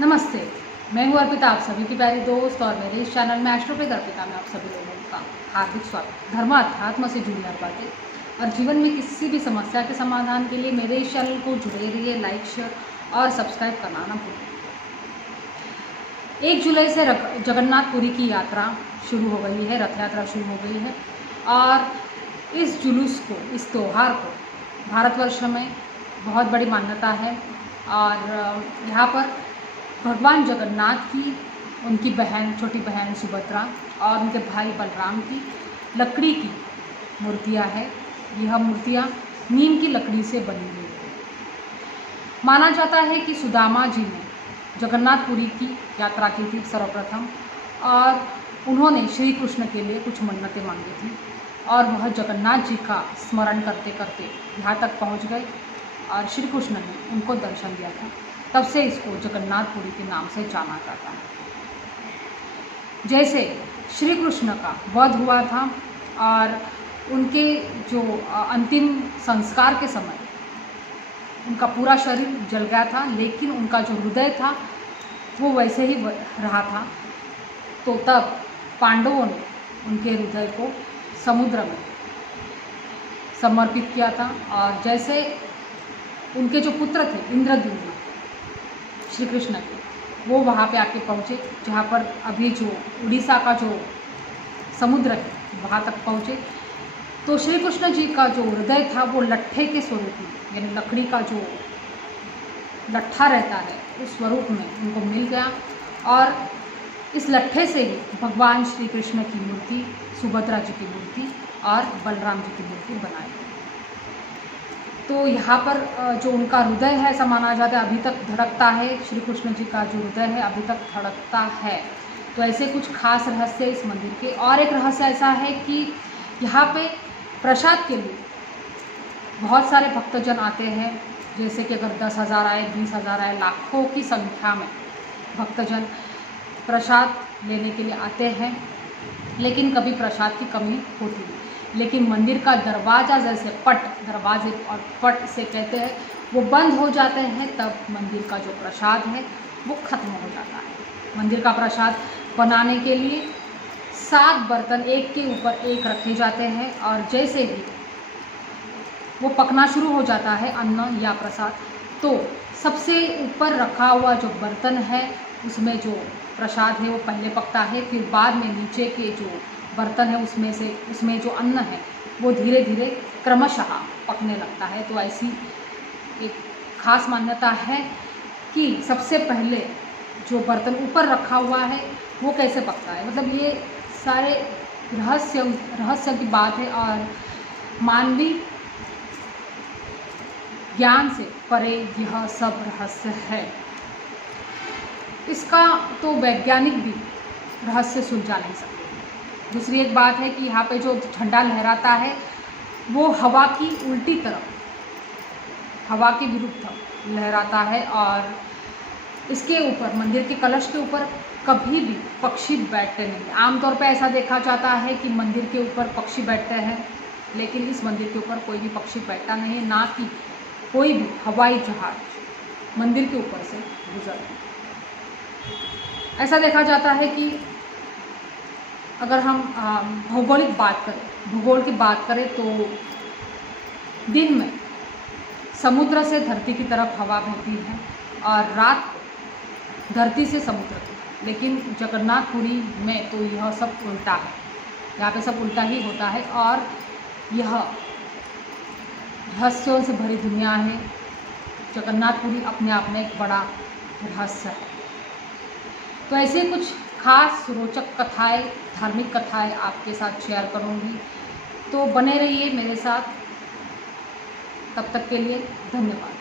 नमस्ते, मैं हूँ अर्पिता, आप सभी की प्यारी दोस्त और मेरे इस चैनल में एस्ट्रोपिक अर्पिता में आप सभी लोगों का हार्दिक स्वागत। धर्म अध्यात्म से जुड़ी हर बातें और जीवन में किसी भी समस्या के समाधान के लिए मेरे इस चैनल को जुड़े रहिए, लाइक, शेयर और सब्सक्राइब करना ना भूलें। 1 जुलाई से जगन्नाथपुरी की यात्रा शुरू हो गई है, रथ यात्रा शुरू हो गई है और इस जुलूस को, इस त्यौहार को भारतवर्ष में बहुत बड़ी मान्यता है और यहाँ पर भगवान जगन्नाथ की, उनकी बहन, छोटी बहन सुभद्रा और उनके भाई बलराम की लकड़ी की मूर्तियाँ हैं। यह मूर्तियाँ नीम की लकड़ी से बनी हुई हैं। माना जाता है कि सुदामा जी ने जगन्नाथपुरी की यात्रा की थी सर्वप्रथम और उन्होंने श्री कृष्ण के लिए कुछ मन्नतें मांगी थी और वह जगन्नाथ जी का स्मरण करते करते यहाँ तक पहुँच गए और श्री कृष्ण ने उनको दर्शन दिया था। तब से इसको जगन्नाथपुरी के नाम से जाना जाता है। जैसे श्री कृष्ण का वध हुआ था और उनके जो अंतिम संस्कार के समय उनका पूरा शरीर जल गया था, लेकिन उनका जो हृदय था वो वैसे ही रहा था। तो तब पांडवों ने उनके हृदय को समुद्र में समर्पित किया था और जैसे उनके जो पुत्र थे इंद्रद्युम्न श्री कृष्ण के, वो वहाँ पे आके पहुँचे जहाँ पर अभी जो उड़ीसा का जो समुद्र है वहाँ तक पहुँचे। तो श्री कृष्ण जी का जो हृदय था वो लट्ठे के स्वरूप में, यानी लकड़ी का जो लट्ठा रहता है उस स्वरूप में उनको मिल गया और इस लट्ठे से ही भगवान श्री कृष्ण की मूर्ति, सुभद्रा जी की मूर्ति और बलराम जी की मूर्ति बनाई गई। तो यहाँ पर जो उनका हृदय है, ऐसा माना जाता है अभी तक धड़कता है। श्री कृष्ण जी का जो हृदय है अभी तक धड़कता है। तो ऐसे कुछ खास रहस्य इस मंदिर के। और एक रहस्य ऐसा है कि यहाँ पे प्रसाद के लिए बहुत सारे भक्तजन आते हैं। जैसे कि अगर 10,000 आए, 20,000 आए, लाखों की संख्या में भक्तजन प्रसाद लेने के लिए आते हैं, लेकिन कभी प्रसाद की कमी होती नहीं। लेकिन मंदिर का दरवाज़ा, जैसे पट, दरवाजे और पट से कहते हैं, वो बंद हो जाते हैं, तब मंदिर का जो प्रसाद है वो ख़त्म हो जाता है। मंदिर का प्रसाद बनाने के लिए 7 बर्तन एक के ऊपर एक रखे जाते हैं और जैसे ही वो पकना शुरू हो जाता है अन्न या प्रसाद, तो सबसे ऊपर रखा हुआ जो बर्तन है उसमें जो प्रसाद है वो पहले पकता है, फिर बाद में नीचे के जो बर्तन है उसमें जो अन्न है वो धीरे धीरे क्रमशः पकने लगता है। तो ऐसी एक खास मान्यता है कि सबसे पहले जो बर्तन ऊपर रखा हुआ है वो कैसे पकता है। मतलब ये सारे रहस्य की बात है और मानवीय ज्ञान से परे यह सब रहस्य है। इसका तो वैज्ञानिक भी रहस्य सुलझा नहीं सकते। दूसरी एक बात है कि यहाँ पे जो झंडा लहराता है वो हवा की उल्टी तरफ, हवा के विरुद्ध लहराता है और इसके ऊपर, मंदिर के कलश के ऊपर कभी भी पक्षी बैठते नहीं। आमतौर पे ऐसा देखा जाता है कि मंदिर के ऊपर पक्षी बैठते हैं, लेकिन इस मंदिर के ऊपर कोई भी पक्षी बैठता नहीं है, ना कि कोई भी हवाई जहाज मंदिर के ऊपर से गुजरते। ऐसा देखा जाता है कि अगर हम भूगोल की बात करें तो दिन में समुद्र से धरती की तरफ हवा बहती है और रात को धरती से समुद्र की। लेकिन जगन्नाथपुरी में तो यह सब उल्टा है, यहाँ पे सब उल्टा ही होता है और यह रहस्यों से भरी दुनिया है। जगन्नाथपुरी अपने आप में एक बड़ा रहस्य है। तो ऐसे कुछ खास रोचक कथाएं, धार्मिक कथाएं आपके साथ शेयर करूंगी, तो बने रहिए मेरे साथ। तब तक के लिए धन्यवाद।